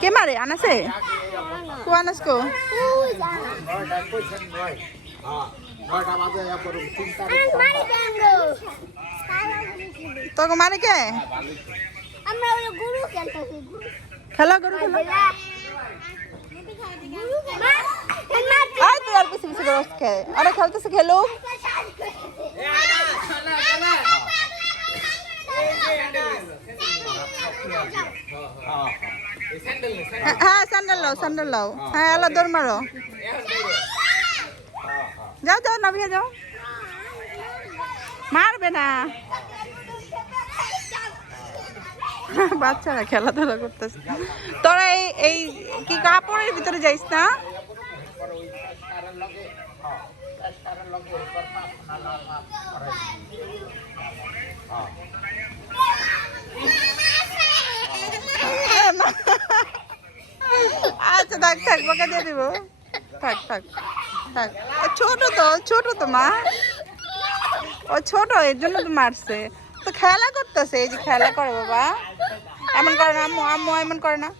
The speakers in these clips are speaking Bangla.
কে মারে আনাসে কো আনাস কো তোকে মারে কে খেলা গরু খেলা আর তুই আর পিছে পিছে রস খেয়ে আরে খেলতেছে খেলো হ্যাঁ স্যান্ডেল লাও হ্যাঁ এলো দৌড় মারো যাও যাও নামিয়ে যাও মারবে না বাচ্চারা খেলাধুলা করতেছে তোরা এই কি কাপড়ের ভিতরে যাইস না আচ্ছা থাক থাক বকা দিয়ে দিব থাক থাক থাক ছোট তো মা ও ছোট এর জন্য তো মারছে তো খেলা করতেছে এই যে খেলা করে বাবা এমন করে না আম্মু এমন করে না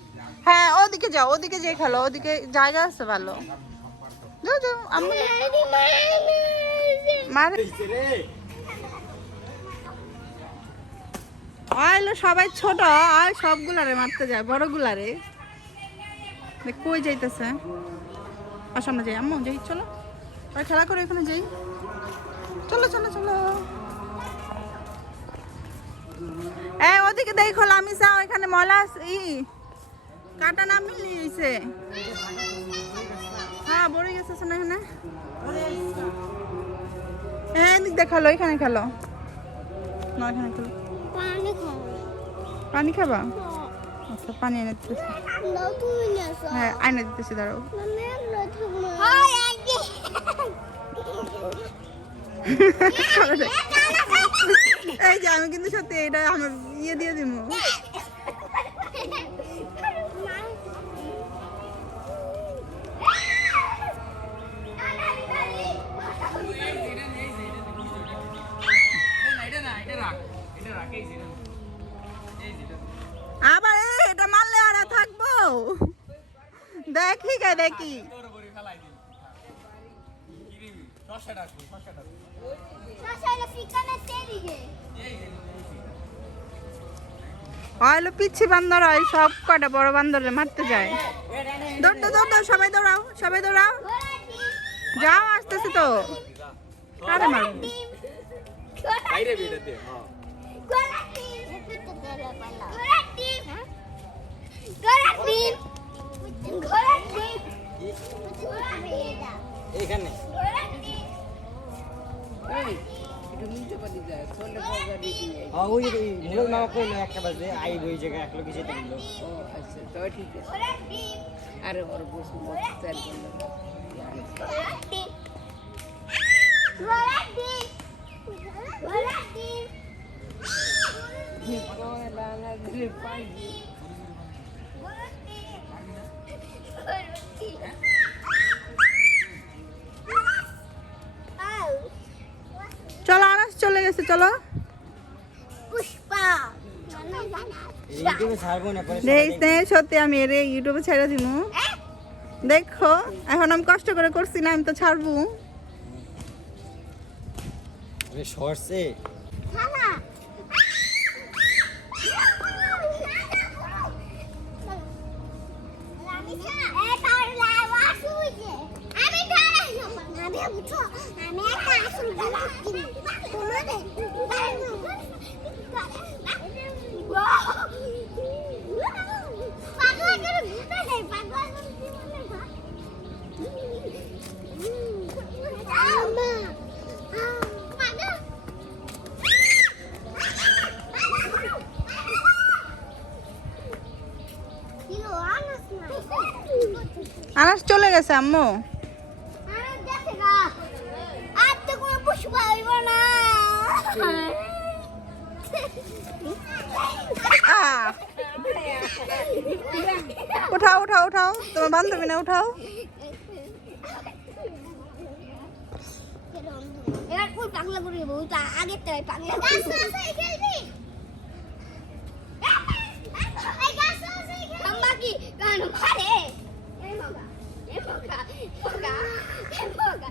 হ্যাঁ ওদিকে যাও ওদিকে যেয়ে খেলো ওদিকে জায়গা আছে ভালো যাও যাও আম্মু মার আইলো সবাই ছোট আর সবগুলারে মারতে যায় বড়গুলারে কই যাইতেছে আর সামনে যাই আম্মু যাই চলো আর খেলা করে এখানে যাই চলো চলো চলো ওদিকে দেখো আমি চাও এখানে ময়লা কাটা না মিলিয়েছে হ্যাঁ বড় গেছে শোনা এখানে এদিক দেখালো এখানে খেলো না এখানে খেলো পানি খাবা আচ্ছা পানি এনে দিতেছি হ্যাঁ আইনে দিতেছি দাঁড়াও এই যে আমি কিন্তু সত্যি এটা আমার ইয়ে দিয়ে দিব আবার এটা মারলে আর থাকবো দেখি কে দেখি পিচ্ছি বান্দর হয় সব কটা বড় বান্দরে মারতে যায় দৌড় দৌড় সবাই দৌড়াও যাও আসতেছে তো কারে মারবো এইখানে ওই মুরগ মামা কইলো একটা বাজে আই ওই জায়গায় এক লোক এসে দিল আচ্ছা তো ঠিক আছে আরে ওর বসু মস্তার জন্য চলো আনাস চলে গেছে চলো সত্যি আমি এর ইউটিউবে ছেড়ে দিব দেখো এখন আমি কষ্ট করে করছি না আমি তো ছাড়বো শর্টসে আনাস চলে গেছে আম্মু উঠাও উঠাও উঠাও তোমার বান্ধবী না উঠাও পাগলা করবি আগে পাগলা এ পোকা পোকা এ পোকা